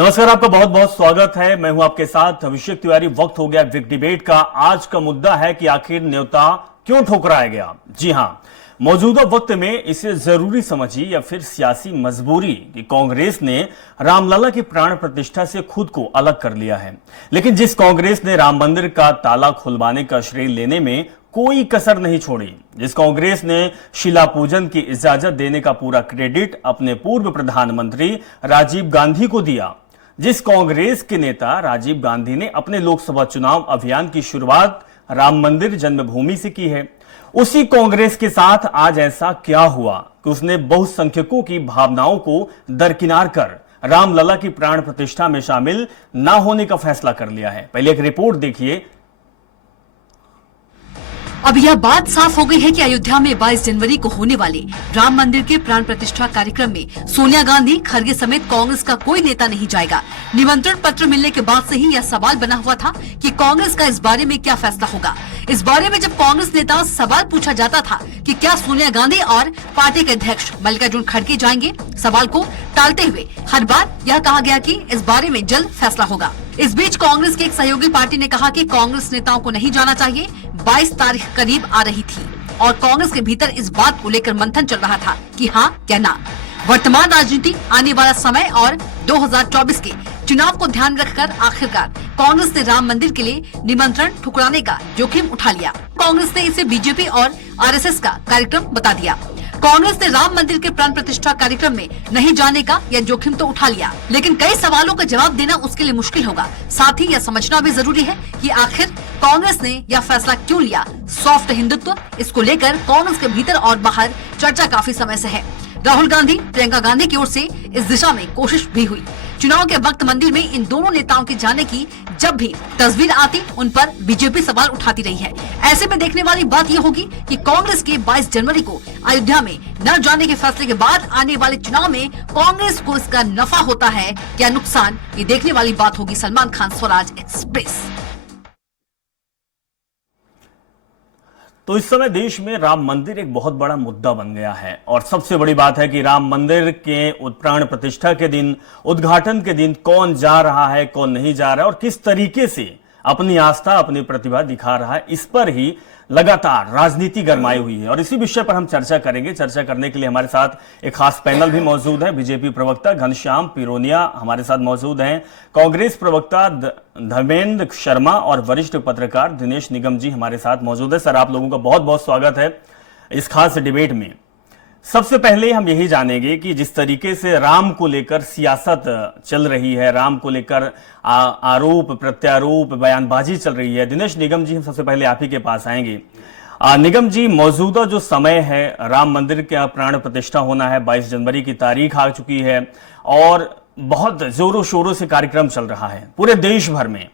नमस्कार, आपका बहुत बहुत स्वागत है। मैं हूं आपके साथ अभिषेक तिवारी। वक्त हो गया बिग डिबेट का। आज का मुद्दा है कि आखिर न्योता क्यों ठुकराया गया। जी हां, मौजूदा वक्त में इसे जरूरी समझिए या फिर सियासी मजबूरी कि कांग्रेस ने रामलला की प्राण प्रतिष्ठा से खुद को अलग कर लिया है। लेकिन जिस कांग्रेस ने राम मंदिर का ताला खुलवाने का श्रेय लेने में कोई कसर नहीं छोड़ी, जिस कांग्रेस ने शिला पूजन की इजाजत देने का पूरा क्रेडिट अपने पूर्व प्रधानमंत्री राजीव गांधी को दिया, जिस कांग्रेस के नेता राजीव गांधी ने अपने लोकसभा चुनाव अभियान की शुरुआत राम मंदिर जन्मभूमि से की है, उसी कांग्रेस के साथ आज ऐसा क्या हुआ कि उसने बहुसंख्यकों की भावनाओं को दरकिनार कर रामलला की प्राण प्रतिष्ठा में शामिल ना होने का फैसला कर लिया है। पहले एक रिपोर्ट देखिए। अब यह बात साफ हो गई है कि अयोध्या में 22 जनवरी को होने वाले राम मंदिर के प्राण प्रतिष्ठा कार्यक्रम में सोनिया गांधी, खड़गे समेत कांग्रेस का कोई नेता नहीं जाएगा। निमंत्रण पत्र मिलने के बाद से ही यह सवाल बना हुआ था कि कांग्रेस का इस बारे में क्या फैसला होगा। इस बारे में जब कांग्रेस नेता सवाल पूछा जाता था कि क्या सोनिया गांधी और पार्टी के अध्यक्ष मल्लिकार्जुन खड़गे जाएंगे, सवाल को टालते हुए हर बार यह कहा गया कि इस बारे में जल्द फैसला होगा। इस बीच कांग्रेस की एक सहयोगी पार्टी ने कहा कि कांग्रेस नेताओं को नहीं जाना चाहिए। 22 तारीख करीब आ रही थी और कांग्रेस के भीतर इस बात को लेकर मंथन चल रहा था कि हाँ या ना। वर्तमान राजनीति, आने वाला समय और 2024 के चुनाव को ध्यान रखकर आखिरकार कांग्रेस ने राम मंदिर के लिए निमंत्रण ठुकराने का जोखिम उठा लिया। कांग्रेस ने इसे बीजेपी और आरएसएस का कार्यक्रम बता दिया। कांग्रेस ने राम मंदिर के प्राण प्रतिष्ठा कार्यक्रम में नहीं जाने का यह जोखिम तो उठा लिया, लेकिन कई सवालों का जवाब देना उसके लिए मुश्किल होगा। साथ ही यह समझना भी जरूरी है कि आखिर कांग्रेस ने यह फैसला क्यों लिया। सॉफ्ट हिंदुत्व, इसको लेकर कांग्रेस के भीतर और बाहर चर्चा काफी समय से है। राहुल गांधी, प्रियंका गांधी की ओर से इस दिशा में कोशिश भी हुई। चुनाव के वक्त मंदिर में इन दोनों नेताओं के जाने की जब भी तस्वीर आती, उन पर बीजेपी सवाल उठाती रही है। ऐसे में देखने वाली बात यह होगी कि कांग्रेस के 22 जनवरी को अयोध्या में न जाने के फैसले के बाद आने वाले चुनाव में कांग्रेस को इसका नफा होता है या नुकसान, ये देखने वाली बात होगी। सलमान खान, स्वराज एक्सप्रेस। तो इस समय देश में राम मंदिर एक बहुत बड़ा मुद्दा बन गया है और सबसे बड़ी बात है कि राम मंदिर के प्राण प्रतिष्ठा के दिन, उद्घाटन के दिन कौन जा रहा है, कौन नहीं जा रहा है और किस तरीके से अपनी आस्था, अपनी प्रतिभा दिखा रहा है, इस पर ही लगातार राजनीति गरमाई हुई है। और इसी विषय पर हम चर्चा करेंगे। चर्चा करने के लिए हमारे साथ एक खास पैनल भी मौजूद है। बीजेपी प्रवक्ता घनश्याम पिरोनिया हमारे साथ मौजूद हैं, कांग्रेस प्रवक्ता धर्मेंद्र शर्मा और वरिष्ठ पत्रकार दिनेश निगम जी हमारे साथ मौजूद है। सर, आप लोगों का बहुत बहुत स्वागत है इस खास डिबेट में। सबसे पहले हम यही जानेंगे कि जिस तरीके से राम को लेकर सियासत चल रही है, राम को लेकर आरोप प्रत्यारोप, बयानबाजी चल रही है। दिनेश निगम जी, हम सबसे पहले आप ही के पास आएंगे। निगम जी, मौजूदा जो समय है, राम मंदिर का प्राण प्रतिष्ठा होना है, 22 जनवरी की तारीख आ चुकी है और बहुत जोरों शोरों से कार्यक्रम चल रहा है पूरे देश भर में।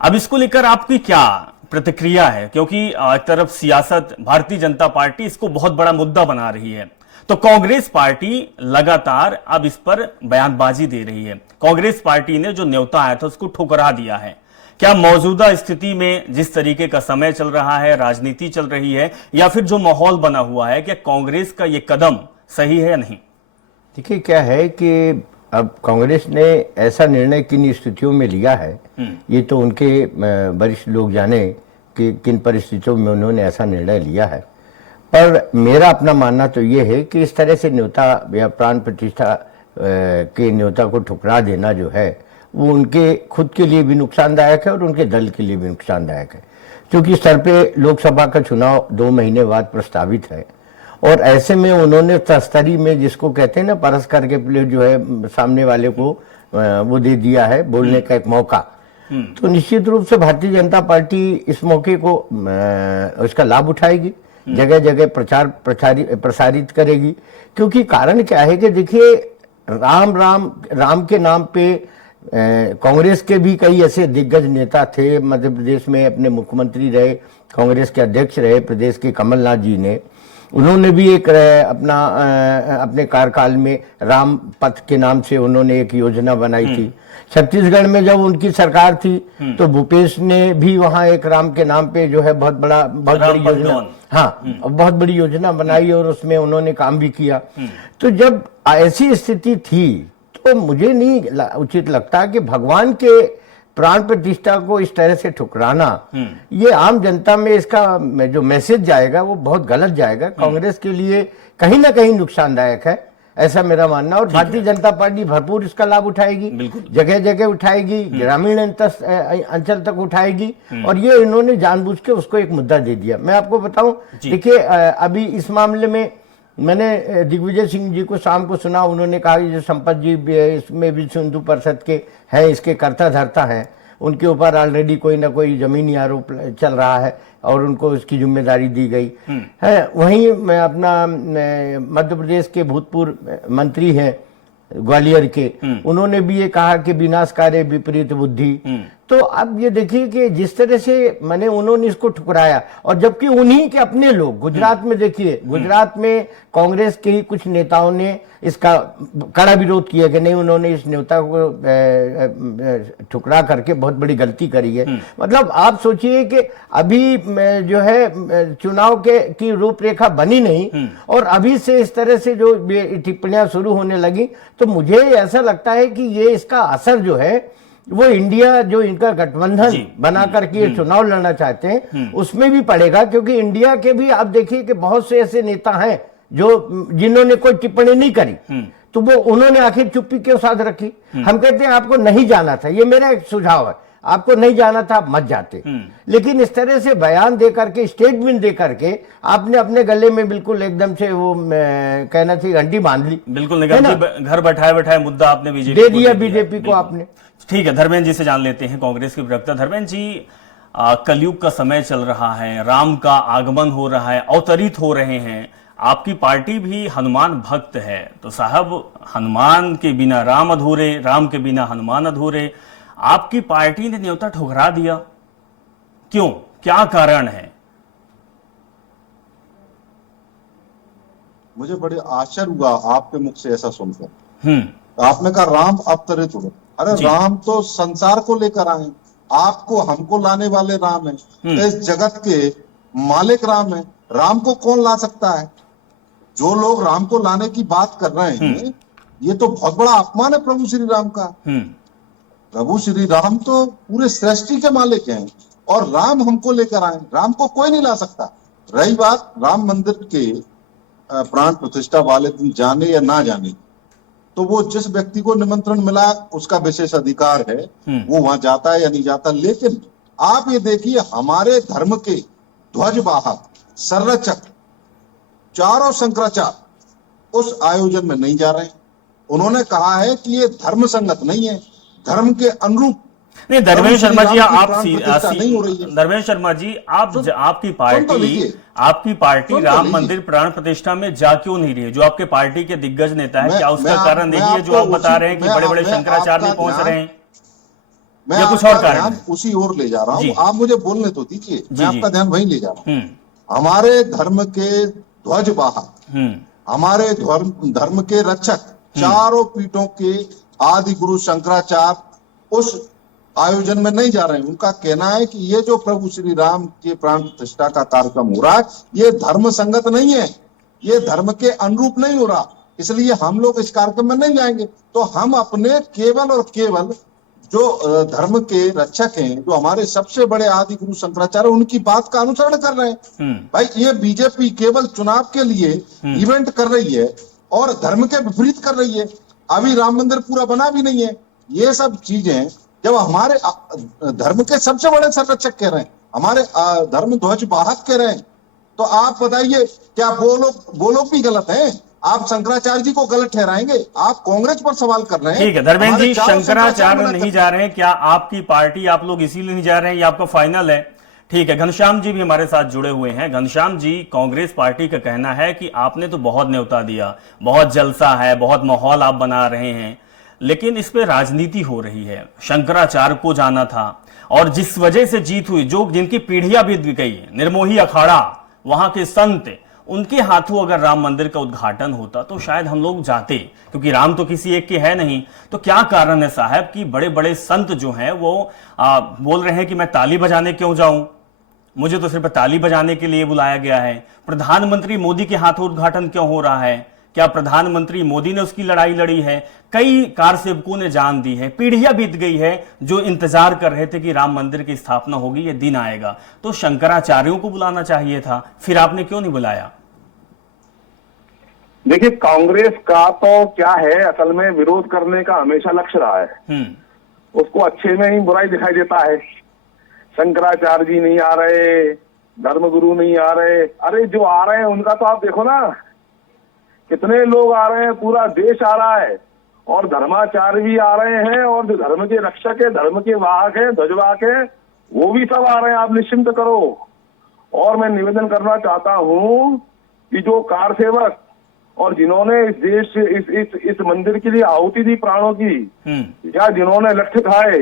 अब इसको लेकर आपकी क्या प्रतिक्रिया है? क्योंकि एक तरफ सियासत, भारतीय जनता पार्टी इसको बहुत बड़ा मुद्दा बना रही है, तो कांग्रेस पार्टी लगातार अब इस पर बयानबाजी दे रही है। कांग्रेस पार्टी ने जो न्योता आया था उसको ठुकरा दिया है। क्या मौजूदा स्थिति में जिस तरीके का समय चल रहा है, राजनीति चल रही है, या फिर जो माहौल बना हुआ है, क्या कांग्रेस का ये कदम सही है या नहीं? देखिए, क्या है कि अब कांग्रेस ने ऐसा निर्णय किन स्थितियों में लिया है, ये तो उनके वरिष्ठ लोग जाने कि किन परिस्थितियों में उन्होंने ऐसा निर्णय लिया है। पर मेरा अपना मानना तो ये है कि इस तरह से न्योता या प्राण प्रतिष्ठा के न्योता को ठुकरा देना जो है, वो उनके खुद के लिए भी नुकसानदायक है और उनके दल के लिए भी नुकसानदायक है। क्योंकि इस स्तर पे लोकसभा का चुनाव 2 महीने बाद प्रस्तावित है और ऐसे में उन्होंने तस्तरी में, जिसको कहते हैं ना, परस करके प्लेट जो है सामने वाले को वो दे दिया है बोलने का एक मौका। तो निश्चित रूप से भारतीय जनता पार्टी इस मौके को उसका लाभ उठाएगी, जगह जगह प्रसारित करेगी। क्योंकि कारण क्या है कि देखिए, राम के नाम पे कांग्रेस के भी कई ऐसे दिग्गज नेता थे। मध्य प्रदेश में अपने मुख्यमंत्री रहे, कांग्रेस के अध्यक्ष रहे प्रदेश के कमलनाथ जी ने, उन्होंने भी एक अपने कार्यकाल में राम पथ के नाम से उन्होंने एक योजना बनाई थी। छत्तीसगढ़ में जब उनकी सरकार थी तो भूपेश ने भी वहां एक राम के नाम पे जो है बहुत बड़ी योजना, हाँ, बहुत बड़ी योजना बनाई और उसमें उन्होंने काम भी किया। तो जब ऐसी स्थिति थी तो मुझे नहीं उचित लगता कि भगवान के प्राण प्रतिष्ठा को इस तरह से ठुकराना, ये आम जनता में इसका जो मैसेज जाएगा वो बहुत गलत जाएगा। कांग्रेस के लिए कहीं ना कहीं नुकसानदायक है, ऐसा मेरा मानना। और भारतीय जनता पार्टी भरपूर इसका लाभ उठाएगी, जगह जगह उठाएगी, ग्रामीण अंचल तक उठाएगी, और ये इन्होंने जानबूझ के उसको एक मुद्दा दे दिया। मैं आपको बताऊं, देखिए अभी इस मामले में मैंने दिग्विजय सिंह जी को शाम को सुना, उन्होंने कहा कि जो संपत जी इसमें भी सिंधु परिषद के हैं, इसके कर्ता धर्ता हैं, उनके ऊपर ऑलरेडी कोई ना कोई जमीनी आरोप चल रहा है और उनको उसकी जिम्मेदारी दी गई है। वहीं मैं अपना मध्य प्रदेश के भूतपूर्व मंत्री हैं ग्वालियर के, उन्होंने भी ये कहा कि विनाशकारी विपरीत बुद्धि। तो अब ये देखिए कि जिस तरह से मैंने उन्होंने इसको ठुकराया, और जबकि उन्हीं के अपने लोग गुजरात में, देखिए गुजरात में कांग्रेस के ही कुछ नेताओं ने इसका कड़ा विरोध किया कि नहीं, उन्होंने इस नेता को ठुकरा करके बहुत बड़ी गलती करी है। मतलब आप सोचिए कि अभी जो है चुनाव की रूपरेखा बनी नहीं, और अभी से इस तरह से जो टिप्पणियां शुरू होने लगी, तो मुझे ऐसा लगता है कि ये इसका असर जो है वो इंडिया जो इनका गठबंधन बना करके ये चुनाव लड़ना चाहते हैं उसमें भी पड़ेगा। क्योंकि इंडिया के भी आप देखिए कि बहुत से ऐसे नेता हैं जो जिन्होंने कोई टिप्पणी नहीं करी, तो वो उन्होंने आखिर चुप्पी क्यों साध रखी। हम कहते हैं आपको नहीं जाना था, ये मेरा एक सुझाव है, आपको नहीं जाना था, आप मत जाते। लेकिन इस तरह से बयान दे करके, स्टेटमेंट दे करके आपने अपने गले में बिल्कुल एकदम से वो कहना चाहिए घंटी बांध ली, बिल्कुल घर बैठाए बैठाए मुद्दा आपने बीजेपी दे दिया बीजेपी को आपने। ठीक है, धर्मेंद्र जी से जान लेते हैं, कांग्रेस के प्रवक्ता। धर्मेंद्र जी, कलयुग का समय चल रहा है, राम का आगमन हो रहा है, अवतरित हो रहे हैं, आपकी पार्टी भी हनुमान भक्त है, तो साहब हनुमान के बिना राम अधूरे, राम के बिना हनुमान अधूरे। आपकी पार्टी ने न्योता ठुकरा दिया, क्यों, क्या कारण है? मुझे बड़े आश्चर्य हुआ आपके मुख से ऐसा सुनकर। आपने कहा राम अवतरित हुए, अरे राम तो संसार को लेकर आए, आपको हमको लाने वाले राम है, इस जगत के मालिक राम है, राम को कौन ला सकता है? जो लोग राम को लाने की बात कर रहे हैं, ये तो बहुत बड़ा अपमान है प्रभु श्री राम का। प्रभु श्री राम तो पूरे सृष्टि के मालिक हैं, और राम हमको लेकर आए, राम को कोई नहीं ला सकता। रही बात राम मंदिर के प्राण प्रतिष्ठा वाले दिन जाने या ना जाने, तो वो जिस व्यक्ति को निमंत्रण मिला उसका विशेष अधिकार है, वो वहां जाता है या नहीं जाता। लेकिन आप ये देखिए, हमारे धर्म के ध्वजवाहक, संरक्षक, चारों शंकराचार्य उस आयोजन में नहीं जा रहे हैं। उन्होंने कहा है कि ये धर्म संगत नहीं है, धर्म के अनुरूप नहीं। धर्मेंद्र शर्मा जी, आप नहीं हो रही है। धर्मेंद्र शर्मा जी, आपकी पार्टी राम मंदिर प्राण प्रतिष्ठा में जा क्यों नहीं रही है? जो आपके पार्टी के दिग्गज नेता है, क्या उसका कारण नहीं है जो आप बता रहे हैं कि बड़े बड़े शंकराचार्य नहीं पहुंच रहे हैं, या कुछ और कारण? उसी ओर ले जा रहा हूँ, आप मुझे बोलने तो दीजिए, मैं आपका ध्यान वहीं ले जा रहा हूँ। हमारे धर्म के ध्वजवाहक, हमारे धर्म के रक्षक, चारों पीठों के आदि गुरु शंकराचार्य उस आयोजन में नहीं जा रहे हैं। उनका कहना है कि ये जो प्रभु श्री राम के प्राण प्रतिष्ठा का कार्यक्रम हो रहा है, ये धर्म संगत नहीं है, ये धर्म के अनुरूप नहीं हो रहा, इसलिए हम लोग इस कार्यक्रम में नहीं जाएंगे। तो हम अपने केवल और केवल जो धर्म के रक्षक हैं, जो हमारे सबसे बड़े आदि गुरु शंकराचार्य, उनकी बात का अनुसरण कर रहे हैं। भाई ये बीजेपी केवल चुनाव के लिए इवेंट कर रही है और धर्म के विपरीत कर रही है। अभी राम मंदिर पूरा बना भी नहीं है। ये सब चीजें जब हमारे धर्म के सबसे बड़े संरक्षक कह रहे हैं, हमारे धर्म ध्वज वाहक कह रहे हैं, तो आप बताइए क्या वो लोग भी गलत हैं? आप शंकराचार्य जी को गलत ठहराएंगे? आप कांग्रेस पर सवाल कर रहे हैं। ठीक है धर्मेंद्र जी, शंकराचार्य नहीं जा रहे हैं, क्या आपकी पार्टी, आप लोग इसीलिए नहीं जा रहे हैं, ये आपका फाइनल है? ठीक है, घनश्याम जी भी हमारे साथ जुड़े हुए हैं। घनश्याम जी, कांग्रेस पार्टी का कहना है कि आपने तो बहुत न्योता दिया, बहुत जलसा है, बहुत माहौल आप बना रहे हैं, लेकिन इस पे राजनीति हो रही है। शंकराचार्य को जाना था, और जिस वजह से जीत हुई, जो जिनकी पीढ़ियां बीत गई, निर्मोही अखाड़ा, वहां के संत, उनके हाथों अगर राम मंदिर का उद्घाटन होता तो शायद हम लोग जाते, क्योंकि राम तो किसी एक के है नहीं। तो क्या कारण है साहब कि बड़े बड़े संत जो हैं वो बोल रहे हैं कि मैं ताली बजाने क्यों जाऊं, मुझे तो सिर्फ ताली बजाने के लिए बुलाया गया है। प्रधानमंत्री मोदी के हाथों उद्घाटन क्यों हो रहा है? क्या प्रधानमंत्री मोदी ने उसकी लड़ाई लड़ी है? कई कार सेवकों ने जान दी है, पीढ़ियां बीत गई है जो इंतजार कर रहे थे कि राम मंदिर की स्थापना होगी, ये दिन आएगा। तो शंकराचार्यों को बुलाना चाहिए था, फिर आपने क्यों नहीं बुलाया? देखिए, कांग्रेस का तो क्या है, असल में विरोध करने का हमेशा लक्ष्य रहा है। उसको अच्छे में ही बुराई दिखाई देता है। शंकराचार्य जी नहीं आ रहे, धर्मगुरु नहीं आ रहे, अरे जो आ रहे हैं उनका तो आप देखो ना, कितने लोग आ रहे हैं, पूरा देश आ रहा है, और धर्माचार्य भी आ रहे हैं, और जो धर्म के रक्षक है, धर्म के वाहक है, ध्वजवाहक है, वो भी सब आ रहे हैं। आप निश्चिंत करो। और मैं निवेदन करना चाहता हूं कि जो कार सेवक और जिन्होंने इस देश इस मंदिर के लिए आहुति दी प्राणों की, या जिन्होंने लठ खाए,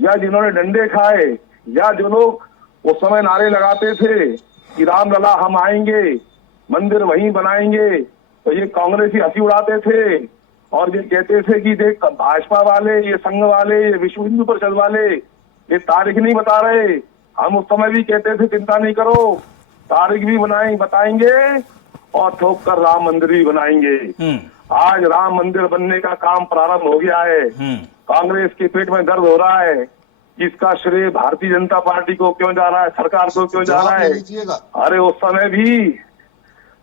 या जिन्होंने डंडे खाए, या जो लोग उस समय नारे लगाते थे कि रामलला हम आएंगे, मंदिर वहीं बनाएंगे, तो ये कांग्रेसी हंसी उड़ाते थे और ये कहते थे कि देख भाजपा वाले, ये संघ वाले, ये विश्व हिंदू परिषद वाले ये तारीख नहीं बता रहे। हम उस समय भी कहते थे चिंता नहीं करो, तारीख भी बताएंगे और ठोक कर राम मंदिर भी बनाएंगे। आज राम मंदिर बनने का काम प्रारंभ हो गया है। कांग्रेस के पेट में दर्द हो रहा है, इसका श्रेय भारतीय जनता पार्टी को क्यों जा रहा है, सरकार को क्यों जा रहा है? अरे उस समय भी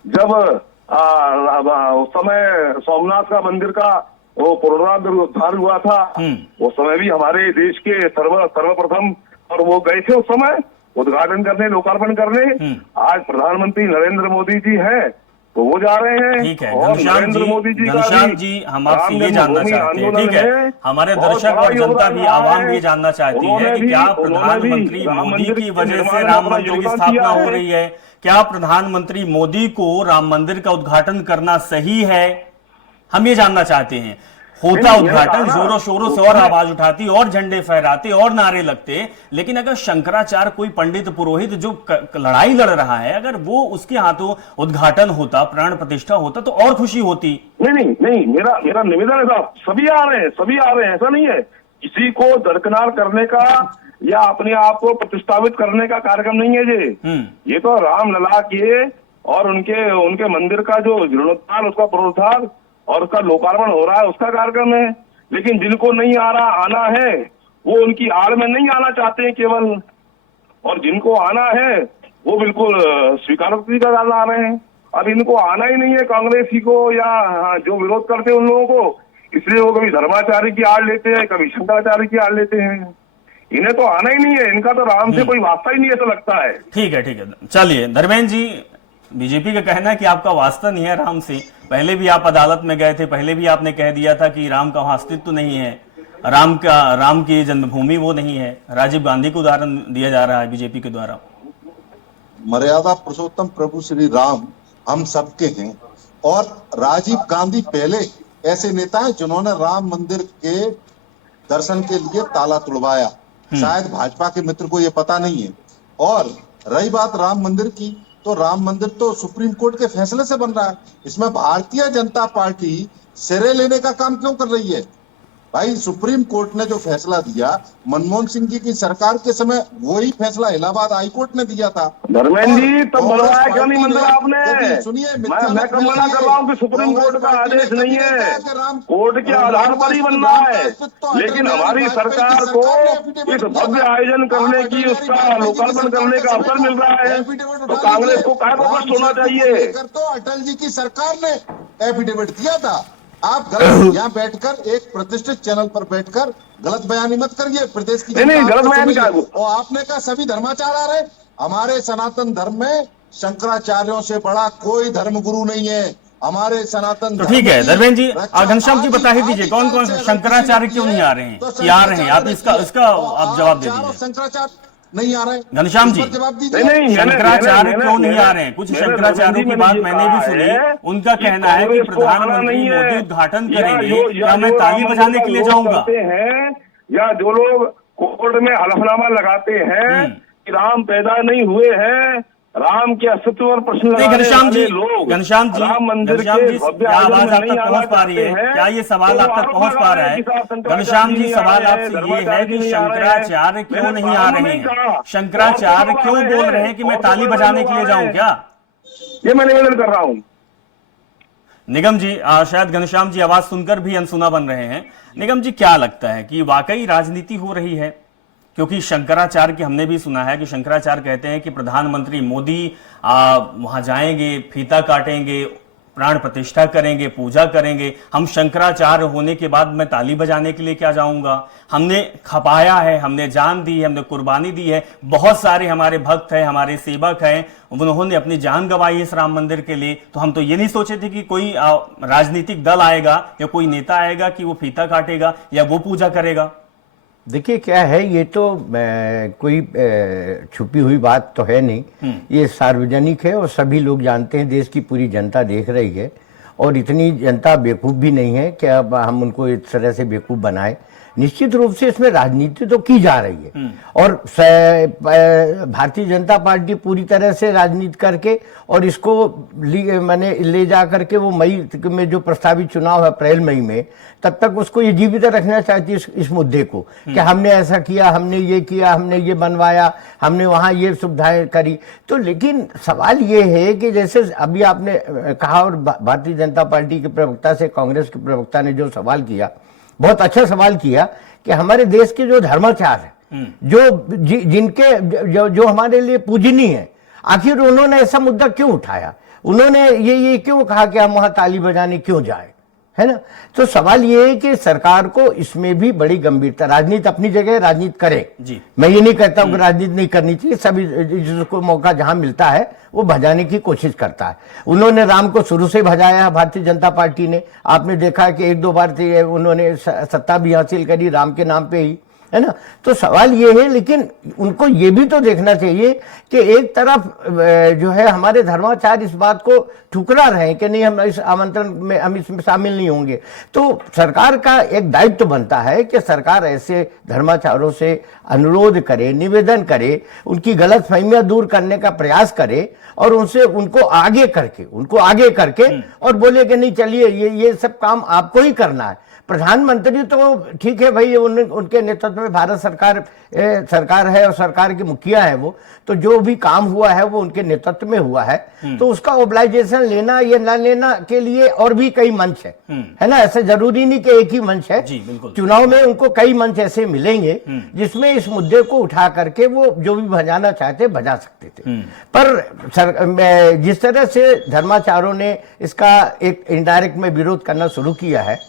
जब उस समय सोमनाथ का मंदिर का वो पुनरुद्धार हुआ था, उस समय भी हमारे देश के सर्वप्रथम और वो गए थे उस समय उद्घाटन करने, लोकार्पण करने। आज प्रधानमंत्री नरेंद्र मोदी जी हैं तो वो जा रहे हैं। ठीक है घनश्याम जी, हम आपसे ये जानना चाहते हैं, ठीक है, हमारे दर्शक और जनता भी, आवाम भी जानना चाहती है कि क्या प्रधानमंत्री मोदी की वजह से राम मंदिर की स्थापना हो रही है? क्या प्रधानमंत्री मोदी को राम मंदिर का उद्घाटन करना सही है? हम ये जानना चाहते हैं। होता उद्घाटन, जोरों शोरों से और आवाज उठाती और झंडे फहराते और नारे लगते, लेकिन अगर शंकराचार्य कोई पंडित पुरोहित जो लड़ाई लड़ रहा है, अगर वो उसके हाथों उद्घाटन होता, प्राण प्रतिष्ठा होता, तो और खुशी होती। नहीं, मेरा निवेदन है साहब, सभी आ रहे हैं, ऐसा नहीं है। किसी को दरकिनार करने का या अपने आप को प्रतिष्ठापित करने का कार्यक्रम नहीं है ये तो रामलला के और उनके मंदिर का जो जीर्णोद्धार, उसका पुनरुद्धार और उसका लोकार्पण हो रहा है, उसका कार्यक्रम है। लेकिन जिनको नहीं आना है वो उनकी आड़ में नहीं आना चाहते हैं केवल, और जिनको आना है वो बिल्कुल स्वीकारोक्ति का डाल आ रहे हैं। अब इनको आना ही नहीं है कांग्रेसी को या जो विरोध करते हैं उन लोगों को, इसलिए वो कभी धर्माचार्य की आड़ लेते हैं, कभी शंकराचार्य की आड़ लेते हैं। इन्हें तो आना ही नहीं है, इनका तो राम से कोई वास्ता ही नहीं ऐसा लगता है। ठीक है, चलिए धर्मेंद्र जी, बीजेपी का कहना है कि आपका वास्ता नहीं है राम से। पहले भी आप अदालत में गए थे, पहले भी आपने कह दिया था कि राम का वहां अस्तित्व नहीं है, राम की जन्मभूमि वो नहीं है। राजीव गांधी को उदाहरण दिया जा रहा है बीजेपी के द्वारा। मर्यादा पुरुषोत्तम प्रभु श्री राम हम सबके हैं, और राजीव गांधी पहले ऐसे नेता हैं जिन्होंने राम मंदिर के दर्शन के लिए ताला तुड़वाया। शायद भाजपा के मित्र को ये पता नहीं है। और रही बात राम मंदिर की, तो राम मंदिर तो सुप्रीम कोर्ट के फैसले से बन रहा है। इसमें भारतीय जनता पार्टी सिरे लेने का काम क्यों कर रही है? भाई सुप्रीम कोर्ट ने जो फैसला दिया मनमोहन सिंह जी की सरकार के समय, वही फैसला इलाहाबाद हाई कोर्ट ने दिया था। धर्मेंद्र जी तो बनवाया क्यों नहीं मंदिर आपने? सुनिए, मैं कब मना कर रहा हूँ कि सुप्रीम कोर्ट का आदेश नहीं है, कोर्ट के आधार पर ही बनना है। लेकिन हमारी सरकार को इस भव्य आयोजन करने की, उसका लोकार्पण करने का अवसर मिल रहा है, तो कांग्रेस को क्या कष्ट होना चाहिए? तो अटल जी की सरकार ने एफिडेविट दिया था। आप गलत यहाँ बैठकर एक प्रतिष्ठित चैनल पर बैठकर गलत बयानी मत करिए। प्रदेश की नहीं गलत बयानी क्या? और आपने कहा सभी धर्माचार्य आ रहे। हमारे सनातन धर्म में शंकराचार्यों से बड़ा कोई धर्म गुरु नहीं है। हमारे सनातन तो ठीक है धर्मेंद्र जी, घनश्याम जी बता ही दीजिए कौन कौन शंकराचार्य क्यों नहीं आ रहे हैं? ये आ रहे हैं, आप इसका आप जवाब दे दीजिए। शंकराचार्य नहीं आ रहे घनश्याम जी, शंकराचार्य क्यों नहीं आ रहे हैं? कुछ शंकराचार्यों की बात मैंने भी सुनी, उनका कहना है कि प्रधानमंत्री मोदी उद्घाटन करेंगे, क्या मैं ताली बजाने के लिए जाऊंगा? या जो लोग कोर्ट में हलफनामा लगाते हैं कि राम पैदा नहीं हुए हैं, राम के अस्तित्व पर प्रश्न लगाने वाले लोग, घनश्याम जी, राम मंदिर क्या आवाज आप तक पहुंच पा रही है? क्या ये सवाल आप तक पहुंच पा रहा है? घनश्याम जी, सवाल आपसे ये है कि शंकराचार्य क्यों नहीं आ रहे हैं? शंकराचार्य क्यों बोल रहे हैं कि मैं ताली बजाने के लिए जाऊं? क्या ये मैं निवेदन कर रहा हूं? निगम जी, शायद घनश्याम जी आवाज सुनकर भी अनसुना बन रहे हैं। निगम जी, क्या लगता है कि वाकई राजनीति हो रही है? क्योंकि शंकराचार्य की हमने भी सुना है कि शंकराचार्य कहते हैं कि प्रधानमंत्री मोदी वहां जाएंगे, फीता काटेंगे, प्राण प्रतिष्ठा करेंगे, पूजा करेंगे। हम शंकराचार्य होने के बाद मैं ताली बजाने के लिए क्या जाऊंगा? हमने खपाया है, हमने जान दी है, हमने कुर्बानी दी है, बहुत सारे हमारे भक्त हैं, हमारे सेवक हैं, उन्होंने अपनी जान गंवाई इस राम मंदिर के लिए। तो हम तो ये नहीं सोचे थे कि कोई राजनीतिक दल आएगा या कोई नेता आएगा कि वो फीता काटेगा या वो पूजा करेगा। देखिए क्या है, ये तो कोई छुपी हुई बात तो है नहीं, ये सार्वजनिक है और सभी लोग जानते हैं, देश की पूरी जनता देख रही है। और इतनी जनता बेवकूफ़ भी नहीं है कि अब हम उनको इस तरह से बेवकूफ़ बनाए। निश्चित रूप से इसमें राजनीति तो की जा रही है और भारतीय जनता पार्टी पूरी तरह से राजनीति करके और इसको मैंने ले जा करके वो मई में जो प्रस्तावित चुनाव है अप्रैल मई में, तब तक उसको ये जीवित रखना चाहती है इस मुद्दे को कि हमने ऐसा किया, हमने ये किया, हमने ये बनवाया, हमने वहां ये सुविधाएं करी। तो लेकिन सवाल ये है कि जैसे अभी आपने कहा और भारतीय जनता पार्टी के प्रवक्ता से कांग्रेस के प्रवक्ता ने जो सवाल किया, बहुत अच्छा सवाल किया कि हमारे देश के जो धर्माचार्य है, जो हमारे लिए पूजनीय है, आखिर उन्होंने ऐसा मुद्दा क्यों उठाया? उन्होंने ये क्यों कहा कि हम वहां ताली बजाने क्यों जाए, है ना? तो सवाल ये है कि सरकार को इसमें भी बड़ी गंभीरता, राजनीति अपनी जगह राजनीति करे जी, मैं ये नहीं कहता हूं कि राजनीति नहीं करनी चाहिए, सभी जिसको मौका जहां मिलता है वो भजाने की कोशिश करता है। उन्होंने राम को शुरू से भजाया, भारतीय जनता पार्टी ने, आपने देखा कि एक दो बार उन्होंने सत्ता भी हासिल करी राम के नाम पे ही, है ना? तो सवाल ये है, लेकिन उनको ये भी तो देखना चाहिए कि एक तरफ जो है हमारे धर्माचार्य इस बात को ठुकरा रहे हैं कि नहीं, हम इस आमंत्रण में, हम इसमें शामिल नहीं होंगे। तो सरकार का एक दायित्व बनता है कि सरकार ऐसे धर्माचार्यों से अनुरोध करे, निवेदन करे, उनकी गलतफहमियां दूर करने का प्रयास करे और उनको आगे करके और बोले कि नहीं, चलिए ये सब काम आपको ही करना है। प्रधानमंत्री तो ठीक है भाई, उनके नेतृत्व में भारत सरकार है और सरकार की मुखिया है वो, तो जो भी काम हुआ है वो उनके नेतृत्व में हुआ है। तो उसका ओबलाइजेशन लेना या ना लेना के लिए और भी कई मंच है ना? ऐसा जरूरी नहीं कि एक ही मंच है। चुनाव में उनको कई मंच ऐसे मिलेंगे जिसमें इस मुद्दे को उठा करके वो जो भी भजाना चाहते भजा सकते थे। पर जिस तरह से धर्माचार्यों ने इसका एक इनडायरेक्ट में विरोध करना शुरू किया है,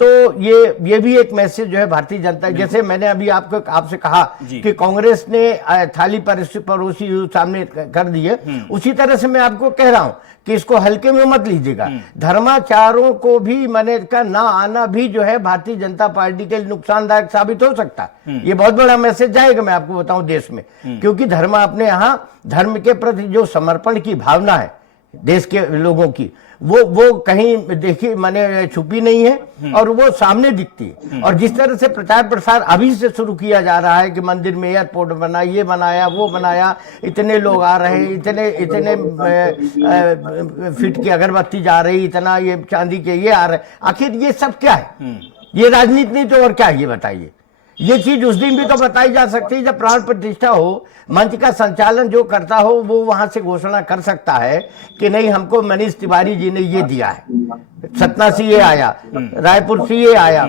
तो ये भी एक मैसेज जो है भारतीय जनता, जैसे मैंने अभी आपसे कहा कि कांग्रेस ने थाली परोसी सामने कर दी है, उसी तरह से मैं आपको कह रहा हूं कि इसको हल्के में मत लीजिएगा। धर्माचारों को भी मैंने का ना आना भी जो है भारतीय जनता पार्टी के लिए नुकसानदायक साबित हो सकता है। ये बहुत बड़ा मैसेज जाएगा, मैं आपको बताऊं, देश में, क्योंकि धर्म अपने यहाँ धर्म के प्रति जो समर्पण की भावना है देश के लोगों की, वो कहीं देखी मैंने छुपी नहीं है और वो सामने दिखती है। और जिस तरह से प्रचार प्रसार अभी से शुरू किया जा रहा है कि मंदिर में एयरपोर्ट बना, ये बनाया, वो बनाया, इतने लोग आ रहे हैं, इतने फीट की अगरबत्ती जा रही, इतना ये चांदी के ये आ रहे, आखिर ये सब क्या है? ये राजनीति नहीं तो और क्या है, ये बताइए। ये चीज उस दिन भी तो बताई जा सकती है जब प्राण प्रतिष्ठा हो, मंच का संचालन जो करता हो वो वहां से घोषणा कर सकता है कि नहीं, हमको मनीष तिवारी जी ने ये दिया है, सतना से ये आया, रायपुर से ये आया,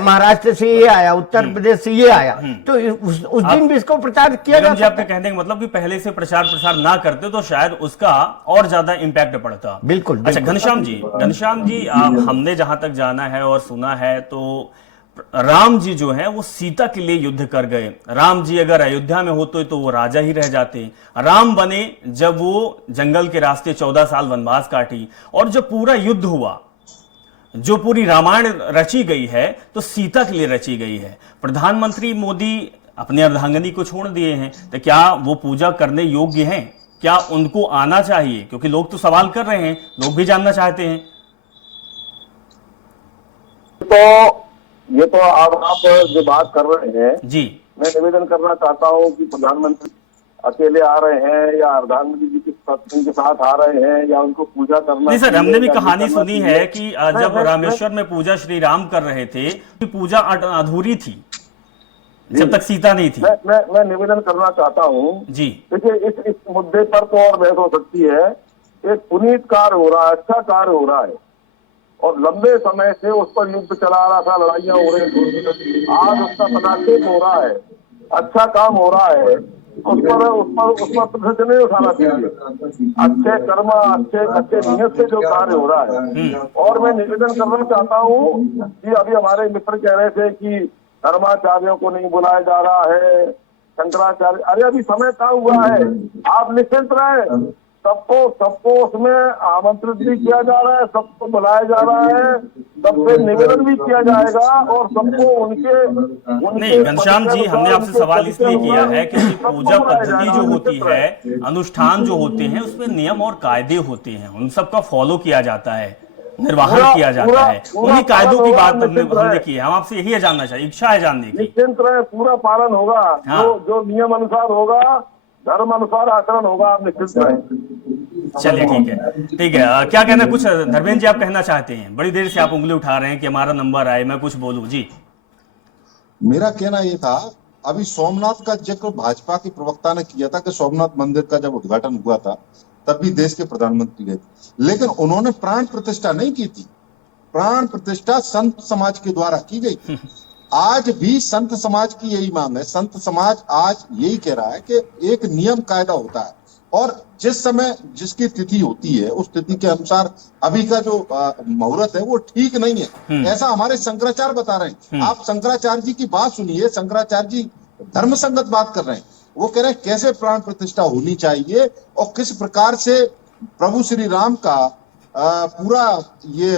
महाराष्ट्र से ये आया, उत्तर प्रदेश से ये आया। तो उस दिन भी इसको प्रचार किया जा सकता है। आपके कहने का मतलब कि पहले से प्रचार प्रसार ना करते तो शायद उसका और ज्यादा इम्पैक्ट पड़ता। बिल्कुल। अच्छा घनश्याम जी, हमने जहां तक जाना है और सुना है तो राम जी जो है वो सीता के लिए युद्ध कर गए। राम जी अगर अयोध्या में होते तो वो राजा ही रह जाते। राम बने जब वो जंगल के रास्ते 14 साल वनवास काटी, और जब पूरा युद्ध हुआ, जो पूरी रामायण रची गई है तो सीता के लिए रची गई है। प्रधानमंत्री मोदी अपने अर्धांगिनी को छोड़ दिए हैं, तो क्या वो पूजा करने योग्य हैं? क्या उनको आना चाहिए? क्योंकि लोग तो सवाल कर रहे हैं, लोग भी जानना चाहते हैं। तो ये तो अब आप जो बात कर रहे हैं जी, मैं निवेदन करना चाहता हूँ कि प्रधानमंत्री अकेले आ रहे हैं या अर्धांगिनी जी की पत्नी के साथ आ रहे हैं या उनको पूजा करना। नहीं सर, हमने भी कहानी सुनी है कि जब रामेश्वर में पूजा श्री राम कर रहे थे तो पूजा अधूरी थी जब तक सीता नहीं थी। मैं निवेदन करना चाहता हूँ जी, देखिए इस मुद्दे पर तो और बहस हो सकती है। एक पुनीत कार्य हो रहा है, अच्छा कार्य हो रहा है, और लंबे समय से उस पर युद्ध चला रहा था, लड़ाइयां हो रही थी। आज उसका पदाक्षेप हो रहा है, अच्छा काम हो रहा है, उस पर प्रश्न नहीं उठाना चाहिए। अच्छे कर्म, अच्छे नियत से जो कार्य हो रहा है। और मैं निवेदन करना चाहता हूँ कि अभी हमारे मित्र कह रहे थे कि धर्माचार्यों को नहीं बुलाया जा रहा है, शंकराचार्य, अरे अभी समय कहाँ हुआ है, आप निश्चिंत रहे, सबको उसमें आमंत्रित भी किया जा रहा है, सबको बुलाया जा रहा है, सबसे निवेदन भी किया जाएगा और सबको उनके नहीं घनश्याम जी, हमने आपसे सवाल इसलिए किया है कि पूजा पद्धति जो होती है, अनुष्ठान जो होते हैं, उसमें नियम और कायदे होते हैं, उन सबका फॉलो किया जाता है, निर्वाहन किया जाता है, उन्हीं कायदों की बात हमने की है। हम आपसे यही जानना चाहिए, इच्छा है जानने की। निश्चिंत रहे, पूरा पालन होगा। हाँ। जो नियम अनुसार होगा, धर्म अनुसार आचरण होगा, आप निश्चिंत रहे। चलिए ठीक है। क्या कहना, कुछ धर्मेंद्र जी आप कहना चाहते हैं? बड़ी देर से आप उंगली उठा रहे हैं कि हमारा नंबर आए, मैं कुछ बोलूं जी। मेरा कहना यह था, अभी सोमनाथ का जिक्र भाजपा के प्रवक्ता ने किया था कि सोमनाथ मंदिर का जब उद्घाटन हुआ था तब भी देश के प्रधानमंत्री गए, लेकिन उन्होंने प्राण प्रतिष्ठा नहीं की थी। प्राण प्रतिष्ठा संत समाज के द्वारा की गई थी। आज भी संत समाज की यही मांग है। संत समाज आज यही कह रहा है कि एक नियम कायदा होता है और जिस समय जिसकी तिथि होती है उस तिथि के अनुसार अभी का जो मुहूर्त है वो ठीक नहीं है, ऐसा हमारे शंकराचार्य बता रहे हैं। आप शंकराचार्य जी की बात सुनिए, शंकराचार्य जी धर्म संगत बात कर रहे हैं। वो कह रहे हैं कैसे प्राण प्रतिष्ठा होनी चाहिए और किस प्रकार से प्रभु श्री राम का पूरा ये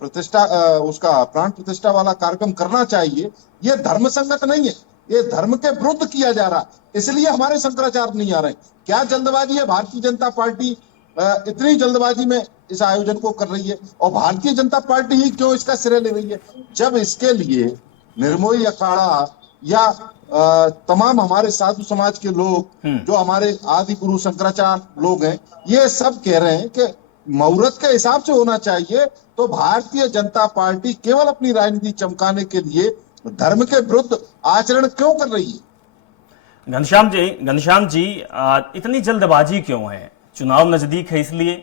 प्रतिष्ठा, उसका प्राण प्रतिष्ठा वाला कार्यक्रम करना चाहिए। ये धर्म संगत नहीं है, ये धर्म के विरुद्ध किया जा रहा, इसलिए हमारे शंकराचार्य नहीं आ रहे। क्या जल्दबाजी है? भारतीय जनता पार्टी इतनी जल्दबाजी में इस आयोजन को कर रही है और भारतीय जनता पार्टी ही क्यों इसका श्रेय ले रही है, जब इसके लिए निर्मोही अखाड़ा या तमाम हमारे साधु समाज के लोग जो हमारे आदि गुरु शंकराचार्य लोग हैं, ये सब कह रहे हैं कि मुहूर्त के हिसाब से होना चाहिए। तो भारतीय जनता पार्टी केवल अपनी राजनीति चमकाने के लिए धर्म के विरुद्ध आचरण क्यों कर रही है? घनश्याम जी, इतनी जल्दबाजी क्यों है? चुनाव नजदीक है इसलिए?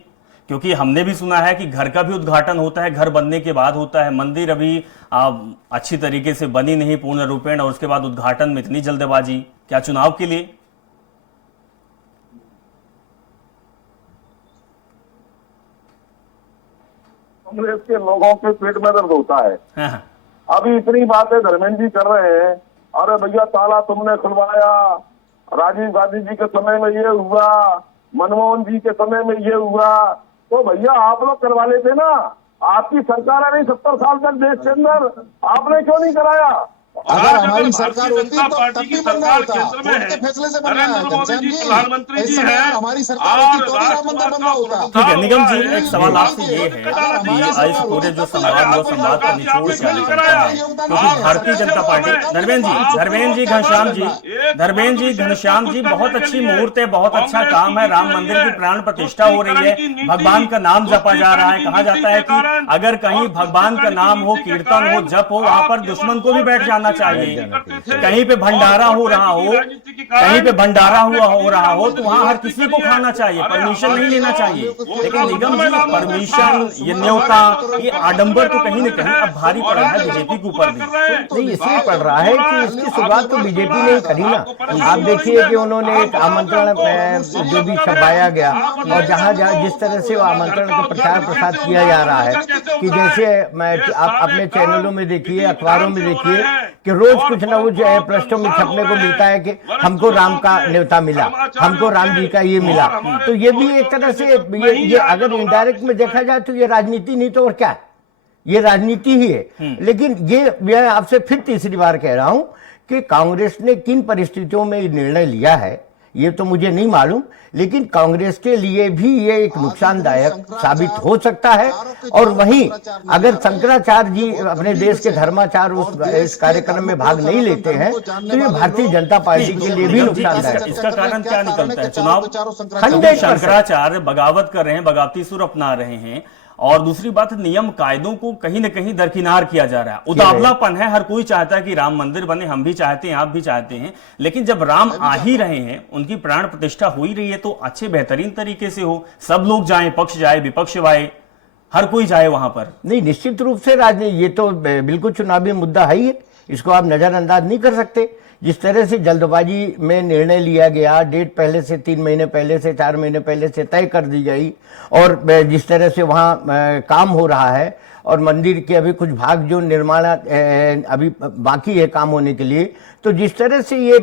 क्योंकि हमने भी सुना है कि घर का भी उद्घाटन होता है, घर बनने के बाद होता है, मंदिर अभी अच्छी तरीके से बनी नहीं पूर्ण रूपेण, और उसके बाद उद्घाटन में इतनी जल्दबाजी क्या चुनाव के लिए? कांग्रेस के लोगों के पेट में दर्द होता है। हाँ। अभी इतनी बातें धर्मेंद्र जी कर रहे हैं, अरे भैया ताला तुमने खुलवाया, राजीव गांधी जी के समय में ये हुआ, मनमोहन जी के समय में ये हुआ, तो भैया आप लोग करवा लेते ना। आपकी सरकार है नहीं 70 साल तक देश के अंदर, आपने क्यों नहीं कराया? अगर हमारी सरकार होती तो तब भी बनना होता, कोर्ट के फैसले से बनना है। प्रधानमंत्री जी है, हमारी सरकार होती तो भी राम मंदिर बनना होता। ठीक है निगम जी, एक सवाल आपसे ये है कि इस पूरे जो संवाद वो संवाद का निचोड़ क्या निकलता है? क्योंकि भारतीय जनता पार्टी, धर्मेंद्र जी घनश्याम जी, बहुत अच्छी मुहूर्त है, बहुत अच्छा काम है, राम मंदिर की प्राण प्रतिष्ठा हो रही है, भगवान का नाम जपा जा रहा है। कहा जाता है कि अगर कहीं भगवान का नाम हो, कीर्तन हो, जप हो, वहां पर दुश्मन को भी बैठ जाना चाहिए। कहीं पे भंडारा हो रहा हो, कहीं पे भंडारा हो रहा हो तो वहां हर किसी को खाना चाहिए, परमिशन नहीं लेना चाहिए। लेकिन निगम जी, परमिशन, ये न्योता, ये आडंबर तो कहीं न कहीं अब भारी पड़ रहा है बीजेपी के ऊपर भी। नहीं, इसलिए पड़ रहा है कि इसकी शुरुआत तो बीजेपी ने ही करी ना। आप देखिए कि उन्होंने एक आमंत्रण जो भी छपाया गया और जहां जिस तरह से वो आमंत्रण का प्रचार प्रसार किया जा रहा है कि जैसे आप अपने चैनलों में देखिए, अखबारों में देखिए कि रोज कुछ ना कुछ पृष्ठों में छपने को मिलता है कि हमको राम का न्योता मिला, हमको राम जी का ये मिला। तो ये भी एक तरह से ये अगर इनडायरेक्ट में देखा जाए तो ये राजनीति नहीं तो और क्या, ये राजनीति ही है। लेकिन ये मैं आपसे फिर तीसरी बार कह रहा हूं कि कांग्रेस ने किन परिस्थितियों में ये निर्णय लिया है ये तो मुझे नहीं मालूम, लेकिन कांग्रेस के लिए भी ये एक नुकसानदायक साबित हो सकता है। और वहीं अगर शंकराचार्य जी अपने देश के धर्माचार इस कार्यक्रम में भाग नहीं लेते हैं तो ये भारतीय जनता पार्टी के लिए भी नुकसानदायक है। इसका कारण क्या निकलता है? चुनाव शंकराचार्य बगावत कर रहे हैं, बगावती सुर अपना रहे हैं, और दूसरी बात नियम कायदों को कहीं न कहीं दरकिनार किया जा रहा है। उदावलापन है, हर कोई चाहता है कि राम मंदिर बने, हम भी चाहते हैं, आप भी चाहते हैं, लेकिन जब राम आ ही रहे हैं, उनकी प्राण प्रतिष्ठा हो ही रही है तो अच्छे बेहतरीन तरीके से हो, सब लोग जाएं, पक्ष जाए विपक्ष जाए, हर कोई जाए वहां पर? नहीं, निश्चित रूप से राजनीति, ये तो बिल्कुल चुनावी मुद्दा है ही है, इसको आप नजरअंदाज नहीं कर सकते। जिस तरह से जल्दबाजी में निर्णय लिया गया, डेट पहले से 3 महीने पहले से 4 महीने पहले से तय कर दी गई, और जिस तरह से वहाँ काम हो रहा है, और मंदिर के अभी कुछ भाग जो निर्माण अभी बाकी है काम होने के लिए, तो जिस तरह से ये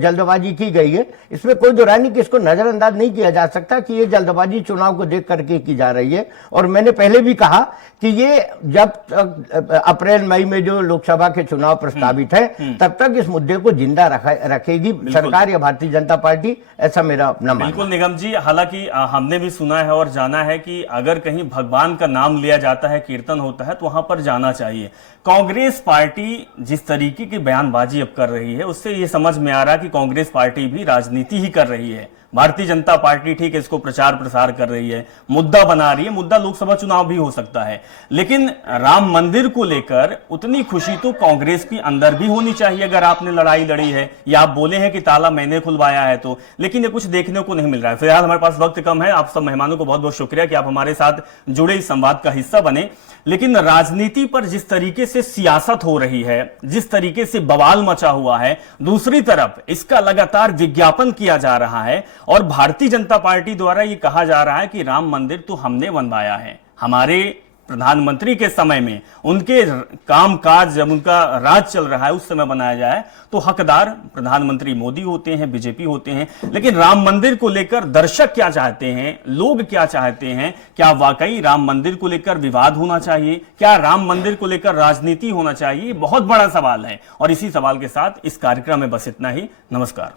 जल्दबाजी की गई है, इसमें कोई दो राय नहीं कि इसको नजरअंदाज नहीं किया जा सकता कि ये जल्दबाजी चुनाव को देख करके की जा रही है। और मैंने पहले भी कहा कि ये जब तक अप्रैल मई में जो लोकसभा के चुनाव प्रस्तावित है, तब तक इस मुद्दे को जिंदा रखेगी सरकार या भारतीय जनता पार्टी, ऐसा मेरा अपना मानना है। बिल्कुल निगम जी, हालांकि हमने भी सुना है और जाना है कि अगर कहीं भगवान का नाम लिया जाता है, कीर्तन होता है, तो वहां पर जाना चाहिए। कांग्रेस पार्टी जिस तरीके की बयानबाजी अब कर रही है, उससे ये समझ में आ रहा है कि कांग्रेस पार्टी भी राजनीति ही कर रही है। भारतीय जनता पार्टी ठीक है, इसको प्रचार प्रसार कर रही है, मुद्दा बना रही है, मुद्दा लोकसभा चुनाव भी हो सकता है, लेकिन राम मंदिर को लेकर उतनी खुशी तो कांग्रेस की अंदर भी होनी चाहिए। अगर आपने लड़ाई लड़ी है या आप बोले हैं कि ताला मैंने खुलवाया है तो, लेकिन ये कुछ देखने को नहीं मिल रहा है। फिलहाल हमारे पास वक्त कम है। आप सब मेहमानों को बहुत बहुत शुक्रिया कि आप हमारे साथ जुड़े, इस संवाद का हिस्सा बने। लेकिन राजनीति पर जिस तरीके से सियासत हो रही है, जिस तरीके से बवाल मचा हुआ है, दूसरी तरफ इसका लगातार विज्ञापन किया जा रहा है, और भारतीय जनता पार्टी द्वारा यह कहा जा रहा है कि राम मंदिर तो हमने बनवाया है, हमारे प्रधानमंत्री के समय में, उनके कामकाज जब उनका राज चल रहा है उस समय बनाया जाए, तो हकदार प्रधानमंत्री मोदी होते हैं, बीजेपी होते हैं। लेकिन राम मंदिर को लेकर दर्शक क्या चाहते हैं, लोग क्या चाहते हैं? क्या वाकई राम मंदिर को लेकर विवाद होना चाहिए? क्या राम मंदिर को लेकर राजनीति होना चाहिए? बहुत बड़ा सवाल है, और इसी सवाल के साथ इस कार्यक्रम में बस इतना ही। नमस्कार।